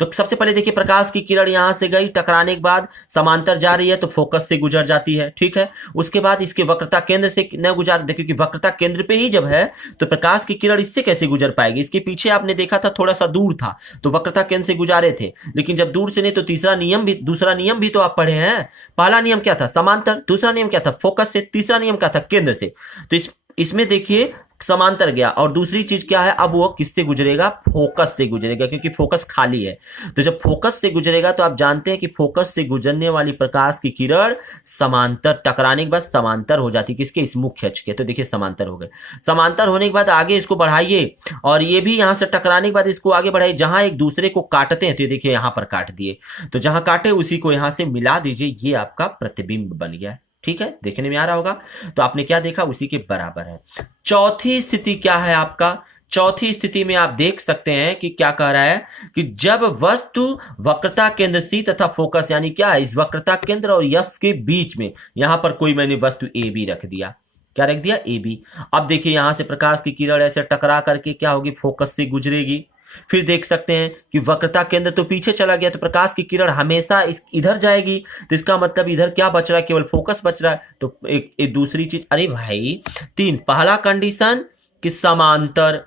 तो सबसे पहले देखिए प्रकाश की किरण यहां से गई, टकराने के बाद समांतर जा रही है तो फोकस से गुजर जाती है, ठीक है। उसके बाद इसके वक्रता केंद्र से न गुजर, देखिए कि वक्रता केंद्र पे ही जब है तो प्रकाश की किरण इससे कैसे गुजर पाएगी। इसके पीछे आपने देखा था थोड़ा सा दूर था तो वक्रता केंद्र से गुजारे थे, लेकिन जब दूर से नहीं तो दूसरा नियम भी तो आप पढ़े हैं। पहला नियम क्या था, समांतर। दूसरा नियम क्या था, फोकस से। तीसरा नियम क्या था, केंद्र से। तो इसमें देखिए समांतर गया, और दूसरी चीज क्या है, अब वो किससे गुजरेगा, फोकस से गुजरेगा, क्योंकि फोकस खाली है। तो जब फोकस से गुजरेगा तो आप जानते हैं कि फोकस से गुजरने वाली प्रकाश की किरण समांतर, टकराने के बाद समांतर हो जाती है किसके, इस मुख्य अक्ष के। तो देखिए समांतर हो गए। समांतर होने के बाद आगे इसको बढ़ाइए, और ये भी यहां से टकराने के बाद इसको आगे बढ़ाइए, जहां एक दूसरे को काटते हैं। तो देखिए यहां पर काट दिए, तो जहां काटे उसी को यहां से मिला दीजिए, ये आपका प्रतिबिंब बन गया, ठीक है। देखने में आ रहा होगा। तो आपने क्या देखा, उसी के बराबर है। चौथी स्थिति क्या है आपका, चौथी स्थिति में आप देख सकते हैं कि क्या कह रहा है कि जब वस्तु वक्रता केंद्र सी तथा फोकस, यानी क्या है, इस वक्रता केंद्र और एफ के बीच में, यहां पर कोई मैंने वस्तु ए बी रख दिया, क्या रख दिया, ए बी। अब देखिए यहां से प्रकाश की किरण ऐसे टकरा करके क्या होगी, फोकस से गुजरेगी। फिर देख सकते हैं कि वक्रता केंद्र तो पीछे चला गया, तो प्रकाश की किरण हमेशा इस इधर जाएगी, तो इसका मतलब इधर क्या बच रहा है, केवल फोकस बच रहा है। तो एक दूसरी चीज, अरे भाई तीन, पहला कंडीशन कि समांतर,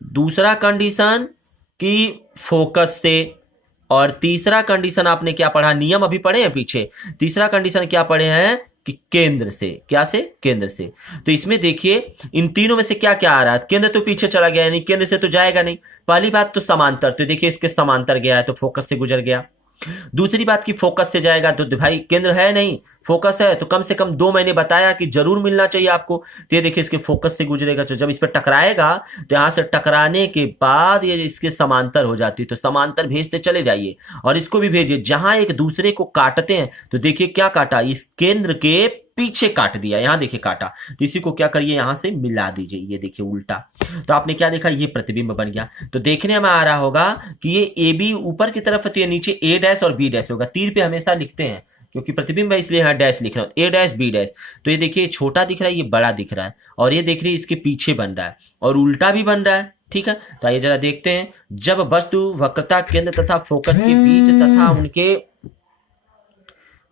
दूसरा कंडीशन कि फोकस से, और तीसरा कंडीशन आपने क्या पढ़ा, नियम अभी पढ़े हैं पीछे, तीसरा कंडीशन क्या पढ़े हैं कि केंद्र से, क्या से, केंद्र से। तो इसमें देखिए इन तीनों में से क्या क्या आ रहा है, केंद्र तो पीछे चला गया, यानी केंद्र से तो जाएगा नहीं। पहली बात तो समांतर, तो देखिए इसके समांतर गया है तो फोकस से गुजर गया। दूसरी बात की फोकस से जाएगा तो भाई केंद्र है नहीं, फोकस है, तो कम से कम 2 महीने बताया कि जरूर मिलना चाहिए आपको। तो ये देखिए इसके फोकस से गुजरेगा, तो जब इस पर टकराएगा तो यहां से टकराने के बाद ये इसके समांतर हो जाती है, तो समांतर भेजते चले जाइए और इसको भी भेजिए। जहां एक दूसरे को काटते हैं तो देखिए क्या काटा, इस केंद्र के पीछे काट दिया, यहां देखिए काटा, तो इसी को क्या करिए यहां से मिला दीजिए, ये देखिए उल्टा। तो आपने क्या देखा, ये प्रतिबिंब बन गया। तो देखने में आ रहा होगा कि ये ए बी ऊपर की तरफ होती है, नीचे ए डैश और बी डैश होगा। तीर पे हमेशा लिखते हैं क्योंकि प्रतिबिंब है इसलिए यहां डैश लिख रहा हूं, ए डैश बी डैश। तो ये देखिए छोटा दिख रहा है, ये बड़ा दिख रहा है, और ये देख रही है इसके पीछे बन रहा है और उल्टा भी बन रहा है। ठीक है, तो आइए जरा देखते हैं। जब वस्तु वक्रता केंद्र तथा फोकस के बीच तथा उनके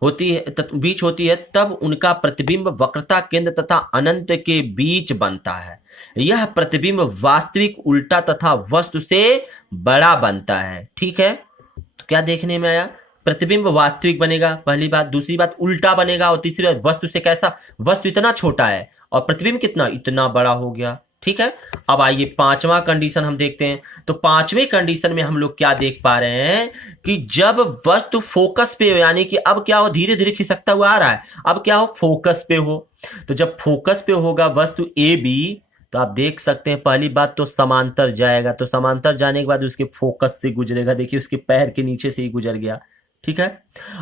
होती है बीच होती है, तब उनका प्रतिबिंब वक्रता केंद्र तथा अनंत के बीच बनता है। यह प्रतिबिंब वास्तविक उल्टा तथा वस्तु से बड़ा बनता है। ठीक है, तो क्या देखने में आया, प्रतिबिंब वास्तविक बनेगा, पहली बात। दूसरी बात उल्टा बनेगा, और तीसरी बात वस्तु से कैसा, वस्तु इतना छोटा है और प्रतिबिंब कितना, इतना बड़ा हो गया। ठीक है, अब आइए पांचवा कंडीशन हम देखते हैं। तो पांचवें कंडीशन में हम लोग क्या देख पा रहे हैं कि जब वस्तु फोकस पे हो, यानी कि अब क्या हो, धीरे धीरे खिसकता हुआ आ रहा है, अब क्या हो, फोकस पे हो। तो जब फोकस पे होगा वस्तु ए बी, तो आप देख सकते हैं पहली बात तो समांतर जाएगा, तो समांतर जाने के बाद उसके फोकस से गुजरेगा, देखिए उसके पैर के नीचे से ही गुजर गया। ठीक है,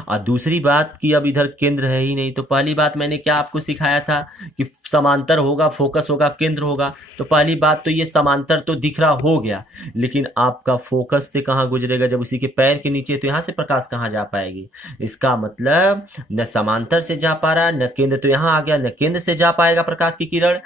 और दूसरी बात कि अब इधर केंद्र है ही नहीं, तो पहली बात मैंने क्या आपको सिखाया था कि समांतर होगा, फोकस होगा, केंद्र होगा। तो पहली बात तो ये समांतर तो दिख रहा हो गया, लेकिन आपका फोकस से कहाँ गुजरेगा, जब उसी के पैर के नीचे, तो यहाँ से प्रकाश कहाँ जा पाएगी। इसका मतलब न समांतर से जा पा रहा, न केंद्र, तो यहाँ आ गया, न केंद्र से जा पाएगा प्रकाश की किरण,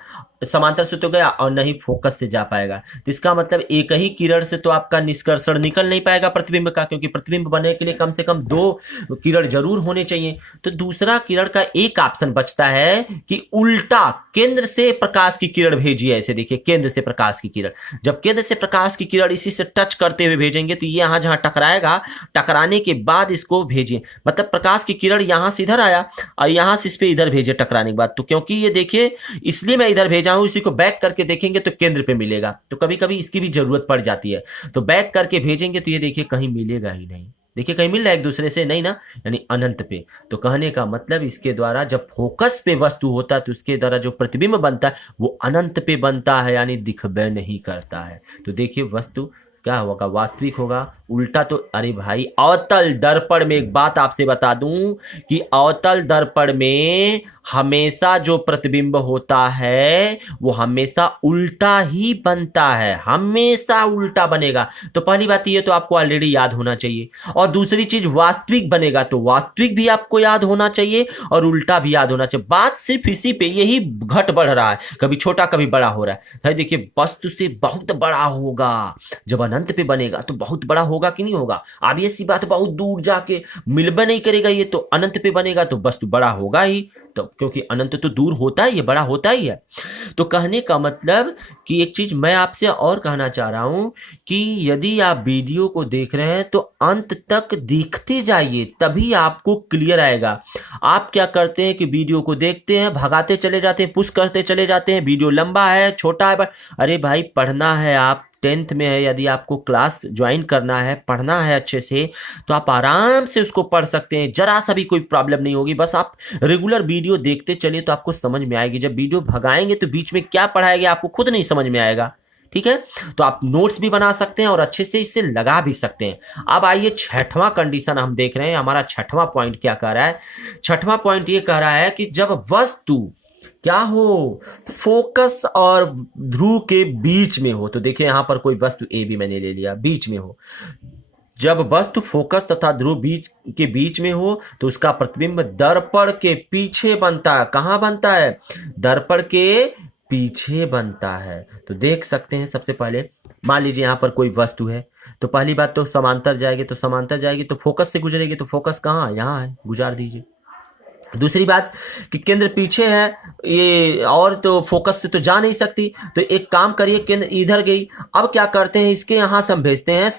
समांतर से तो गया, और नहीं फोकस से जा पाएगा। तो इसका मतलब एक ही किरण से तो आपका निष्कर्षण निकल नहीं पाएगा प्रतिबिंब का, क्योंकि प्रतिबिंब बनने के लिए कम से कम 2 किरण जरूर होने चाहिए। तो दूसरा किरण का एक ऑप्शन बचता है कि उल्टा केंद्र से प्रकाश की किरण भेजिए। ऐसे देखिए केंद्र से प्रकाश की किरण, जब केंद्र से प्रकाश की किरण इसी से टच करते हुए भेजेंगे तो ये यहां जहां टकराएगा, टकराने के बाद इसको भेजिए, मतलब प्रकाश की किरण यहां से इधर आया और यहां से इस पे इधर भेजे टकराने के बाद। तो क्योंकि ये देखिए इसलिए मैं इधर भेजा हूं, इसी को बैक करके देखेंगे तो केंद्र पे मिलेगा, तो कभी कभी इसकी भी जरूरत पड़ जाती है। तो बैक करके भेजेंगे तो ये देखिए कहीं मिलेगा ही नहीं, देखिए कहीं मिल रहा है एक दूसरे से, नहीं ना, यानी अनंत पे। तो कहने का मतलब इसके द्वारा जब फोकस पे वस्तु होता है तो उसके द्वारा जो प्रतिबिंब बनता है वो अनंत पे बनता है, यानी दिखबे नहीं करता है। तो देखिए वस्तु क्या होगा, वास्तविक होगा, उल्टा तो, अरे भाई अवतल दर्पण में एक बात आपसे बता दूं कि अवतल दर्पण में हमेशा जो प्रतिबिंब होता है वो हमेशा उल्टा ही बनता है, हमेशा उल्टा बनेगा। तो पहली बात ये तो आपको ऑलरेडी याद होना चाहिए, और दूसरी चीज वास्तविक बनेगा तो वास्तविक भी आपको याद होना चाहिए और उल्टा भी याद होना चाहिए। बात सिर्फ इसी पे, यही घट बढ़ रहा है, कभी छोटा कभी बड़ा हो रहा है। देखिए वस्तु से बहुत बड़ा होगा, जब अनंत पे बनेगा तो बहुत बड़ा होगा कि नहीं होगा, अब ये सी बात, बहुत दूर जाके मिलबे नहीं करेगा ये, तो अनंत पे बनेगा तो वस्तु बड़ा होगा ही, तो क्योंकि अनंत तो दूर होता है, ये बड़ा होता ही है। तो कहने का मतलब कि एक चीज मैं आपसे और कहना चाह रहा हूं कि यदि आप वीडियो को देख रहे हैं तो अंत तक देखते जाइए, तभी आपको क्लियर आएगा। आप क्या करते हैं कि वीडियो को देखते हैं, भगाते चले जाते हैं, पुश करते चले जाते हैं, वीडियो लंबा है, छोटा है, अरे भाई पढ़ना है, आप 10th में है, यदि आपको क्लास ज्वाइन करना है, पढ़ना है अच्छे से, तो आप आराम से उसको पढ़ सकते हैं, जरा सा भी कोई प्रॉब्लम नहीं होगी। बस आप रेगुलर वीडियो देखते चलिए तो आपको समझ में आएगी। जब वीडियो भगाएंगे तो बीच में क्या पढ़ाया गया आपको खुद नहीं समझ में आएगा। ठीक है, तो आप नोट्स भी बना सकते हैं और अच्छे से इसे लगा भी सकते हैं। अब आइए छठवां कंडीशन हम देख रहे हैं, हमारा छठवां पॉइंट क्या कह रहा है। छठवां पॉइंट ये कह रहा है कि जब वस्तु क्या हो, फोकस और ध्रुव के बीच में हो, तो देखिए यहां पर कोई वस्तु ए बी मैंने ले लिया, बीच में हो, जब वस्तु फोकस तथा ध्रुव बीच के बीच में हो तो उसका प्रतिबिंब दर्पण के पीछे बनता है। कहां बनता है, दर्पण के पीछे बनता है। तो देख सकते हैं, सबसे पहले मान लीजिए यहाँ पर कोई वस्तु है, तो पहली बात तो समांतर जाएगी, तो समांतर जाएगी तो फोकस से गुजरेगी, तो फोकस कहाँ है, यहाँ है, गुजार दीजिए। दूसरी बात कि केंद्र पीछे है, ये और तो फोकस से तो जा नहीं सकती, तो एक काम करिए, केंद्र इधर गई। अब क्या करते हैं, इसके यहां से हम भेजते हैं,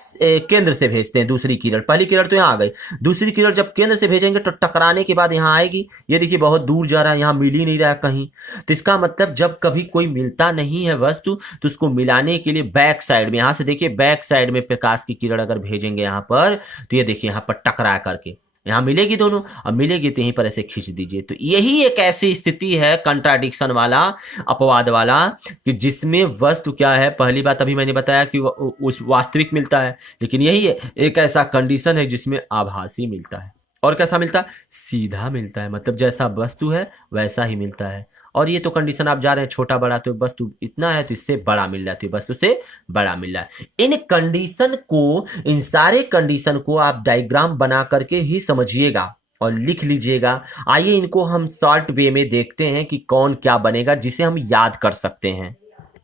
केंद्र से भेजते हैं दूसरी किरण। पहली किरण तो यहाँ आ गई, दूसरी किरण जब केंद्र से भेजेंगे तो टकराने के बाद यहाँ आएगी। ये देखिए बहुत दूर जा रहा है, यहाँ मिल ही नहीं रहा है कहीं। तो इसका मतलब जब कभी कोई मिलता नहीं है वस्तु, तो उसको मिलाने के लिए बैक साइड में, यहां से देखिए बैक साइड में प्रकाश की किरण अगर भेजेंगे यहाँ पर, तो ये देखिए यहाँ पर टकरा करके यहाँ मिलेगी दोनों, अब मिलेगी तो यहीं पर ऐसे खींच दीजिए। तो यही एक ऐसी स्थिति है कंट्राडिक्शन वाला, अपवाद वाला, कि जिसमें वस्तु क्या है, पहली बात अभी मैंने बताया कि उस वास्तविक मिलता है, लेकिन यही है एक ऐसा कंडीशन है जिसमें आभासी मिलता है। और कैसा मिलता है, सीधा मिलता है, मतलब जैसा वस्तु है वैसा ही मिलता है। और ये तो कंडीशन आप जा रहे हैं छोटा बड़ा, तो वस्तु इतना है तो इससे बड़ा मिल रहा है, तो वस्तु से बड़ा मिल रहा है। इन कंडीशन को, इन सारे कंडीशन को आप डायग्राम बना करके ही समझिएगा और लिख लीजिएगा। आइए इनको हम शॉर्ट वे में देखते हैं कि कौन क्या बनेगा जिसे हम याद कर सकते हैं।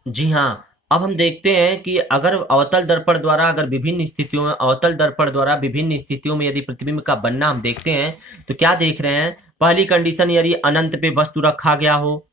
जी हाँ, अब हम देखते हैं कि अगर अवतल दर्पण द्वारा, अगर विभिन्न स्थितियों में, अवतल दर्पण द्वारा विभिन्न स्थितियों में यदि प्रतिबिंब का बनना हम देखते हैं, तो क्या देख रहे हैं, पहली कंडीशन, यदि अनंत पे वस्तु रखा गया हो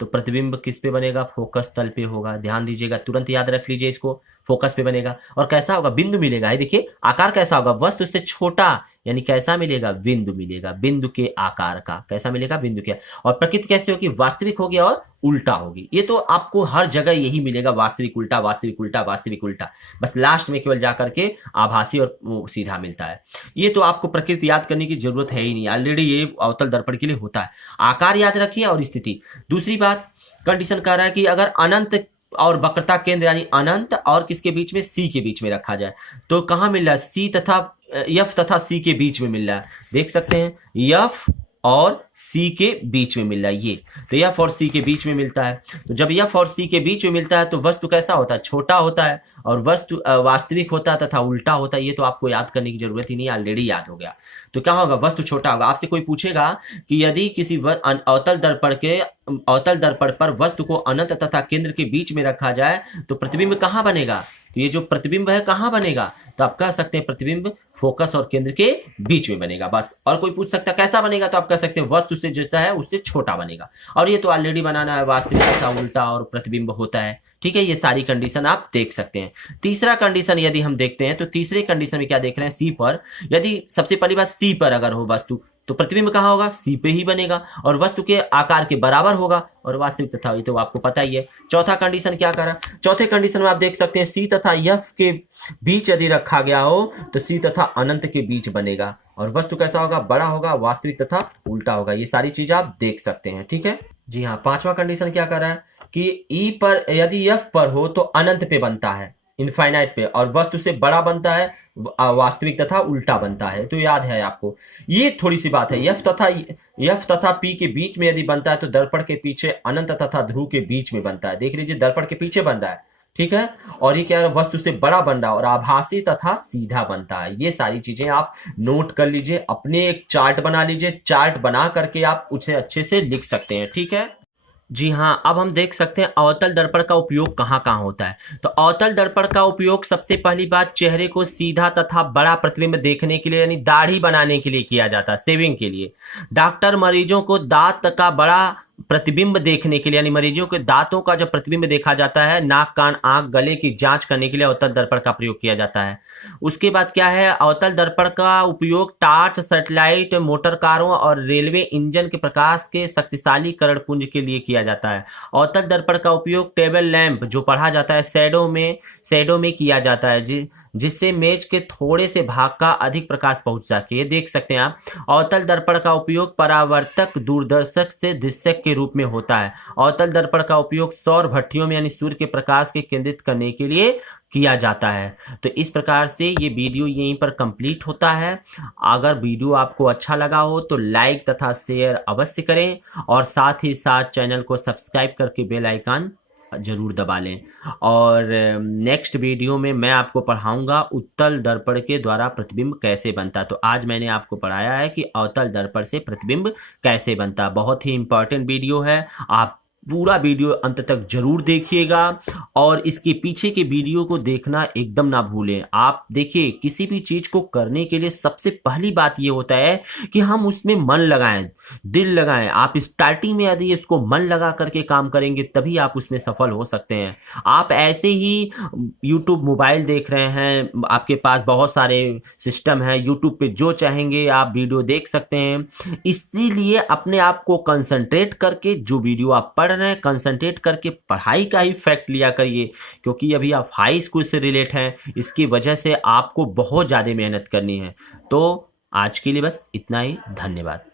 तो प्रतिबिंब किस पे बनेगा, फोकस तल पे होगा। ध्यान दीजिएगा, तुरंत याद रख लीजिए इसको, फोकस पे बनेगा। और कैसा होगा, बिंदु मिलेगा। ये देखिए आकार कैसा होगा, वस्तु से छोटा, यानी कैसा मिलेगा, बिंदु मिलेगा, बिंदु के आकार का। कैसा मिलेगा, बिंदु के। और प्रकृति कैसे होगी, वास्तविक होगी और उल्टा होगी। ये तो आपको हर जगह यही मिलेगा, वास्तविक उल्टा, वास्तविक उल्टा, वास्तविक उल्टा। बस लास्ट में केवल जाकर के आभासी और सीधा मिलता है। ये तो आपको प्रकृति याद करने की जरूरत है ही नहीं, ऑलरेडी ये अवतल दर्पण के लिए होता है। आकार याद रखिए और स्थिति। दूसरी बात, कंडीशन कह रहा है कि अगर अनंत और वक्रता केंद्र यानी अनंत और किसके बीच में, सी के बीच में रखा जाए, तो कहां मिल रहा है, सी तथा एफ तथा सी के बीच में मिल रहा है। देख सकते हैं, एफ और सी के बीच में मिल रहा है ये, तो एफ और सी के बीच में मिलता है। तो जब एफ और सी के बीच में मिलता है तो वस्तु कैसा होता है, छोटा होता है, और वस्तु वास्तविक होता है तथा उल्टा होता है। ये तो आपको याद करने की जरूरत ही नहीं, ऑलरेडी याद हो गया। तो क्या होगा, वस्तु छोटा होगा। आपसे कोई पूछेगा कि यदि किसी अवतल दर्पण पर वस्तु को अनंत तथा केंद्र के बीच में रखा जाए तो प्रतिबिंब कहाँ बनेगा, तो ये जो प्रतिबिंब है कहाँ बनेगा, तो आप कह सकते हैं प्रतिबिंब फोकस और केंद्र के बीच में बनेगा, बस। और कोई पूछ सकता है कैसा बनेगा, तो आप कह सकते हैं वस्तु से जैसा है उससे छोटा बनेगा। और ये तो ऑलरेडी बनाना है, वास्तविक तथा उल्टा और प्रतिबिंब होता है। ठीक है, ये सारी कंडीशन आप देख सकते हैं। तीसरा कंडीशन यदि हम देखते हैं, तो तीसरे कंडीशन में क्या देख रहे हैं, सी पर, यदि सबसे पहली बात सी पर अगर हो वस्तु, तो प्रतिबिंब कहाँ होगा, सी पे ही बनेगा, और वस्तु के आकार के बराबर होगा, और वास्तविक तथा, ये तो आपको पता ही है। चौथा कंडीशन क्या करा, चौथे कंडीशन में आप देख सकते हैं, सी तथा एफ के बीच यदि रखा गया हो तो सी तथा अनंत के बीच बनेगा, और वस्तु कैसा होगा, बड़ा होगा, वास्तविक तथा उल्टा होगा। ये सारी चीज आप देख सकते हैं। ठीक है जी हाँ, पांचवा कंडीशन क्या कर रहा है कि ई पर यदि एफ पर हो तो अनंत पे बनता है, इनफाइनाइट पे, और वस्तु से बड़ा बनता है, वास्तविक तथा उल्टा बनता है। तो याद है आपको, ये थोड़ी सी बात है। एफ तथा पी के बीच में यदि बनता है तो दर्पण के पीछे अनंत तथा ध्रुव के बीच में बनता है। देख लीजिए, दर्पण के पीछे बन रहा है, ठीक है, और ये क्या है, वस्तु से बड़ा बन रहा है और आभासी तथा सीधा बनता है। ये सारी चीजें आप नोट कर लीजिए, अपने एक चार्ट बना लीजिए, चार्ट बना करके आप उसे अच्छे से लिख सकते हैं। ठीक है जी हाँ, अब हम देख सकते हैं अवतल दर्पण का उपयोग कहाँ कहाँ होता है। तो अवतल दर्पण का उपयोग सबसे पहली बात, चेहरे को सीधा तथा बड़ा प्रतिबिंब देखने के लिए, यानी दाढ़ी बनाने के लिए किया जाता है, शेविंग के लिए। डॉक्टर मरीजों को दांत का बड़ा प्रतिबिंब देखने के लिए, यानी मरीजों के दांतों का जब प्रतिबिंब देखा जाता है, नाक कान आंख गले की जांच करने के लिए अवतल दर्पण का प्रयोग किया जाता है। उसके बाद क्या है, अवतल दर्पण का उपयोग टार्च, सैटेलाइट, मोटर कारों और रेलवे इंजन के प्रकाश के शक्तिशाली कर्ण पुंज के लिए किया जाता है। अवतल दर्पण का उपयोग टेबल लैंप जो पढ़ा जाता है, शैडो में किया जाता है, जिससे मेज के थोड़े से भाग का अधिक प्रकाश पहुंच सके। ये देख सकते हैं आप। अवतल दर्पण का उपयोग परावर्तक दूरदर्शक से दृश्यक के रूप में होता है। अवतल दर्पण का उपयोग सौर भट्टियों में, यानी सूर्य के प्रकाश के केंद्रित करने के लिए किया जाता है। तो इस प्रकार से ये वीडियो यहीं पर कंप्लीट होता है। अगर वीडियो आपको अच्छा लगा हो तो लाइक तथा शेयर अवश्य करें, और साथ ही साथ चैनल को सब्सक्राइब करके बेल आइकन जरूर दबा लें। और नेक्स्ट वीडियो में मैं आपको पढ़ाऊंगा उत्तल दर्पण के द्वारा प्रतिबिंब कैसे बनता। तो आज मैंने आपको पढ़ाया है कि अवतल दर्पण से प्रतिबिंब कैसे बनता। बहुत ही इंपॉर्टेंट वीडियो है, आप पूरा वीडियो अंत तक जरूर देखिएगा और इसके पीछे के वीडियो को देखना एकदम ना भूलें। आप देखिए, किसी भी चीज को करने के लिए सबसे पहली बात ये होता है कि हम उसमें मन लगाएं, दिल लगाएं। आप स्टार्टिंग में यदि इसको मन लगा करके काम करेंगे तभी आप उसमें सफल हो सकते हैं। आप ऐसे ही यूट्यूब मोबाइल देख रहे हैं, आपके पास बहुत सारे सिस्टम है, यूट्यूब पे जो चाहेंगे आप वीडियो देख सकते हैं। इसीलिए अपने आप को कंसंट्रेट करके जो वीडियो आप पढ़ रहे हैं, कंसंट्रेट करके पढ़ाई का ही फैक्ट लिया करिए, क्योंकि अभी आप हाई स्कूल से रिलेट हैं, इसकी वजह से आपको बहुत ज़्यादा मेहनत करनी है। तो आज के लिए बस इतना ही। धन्यवाद।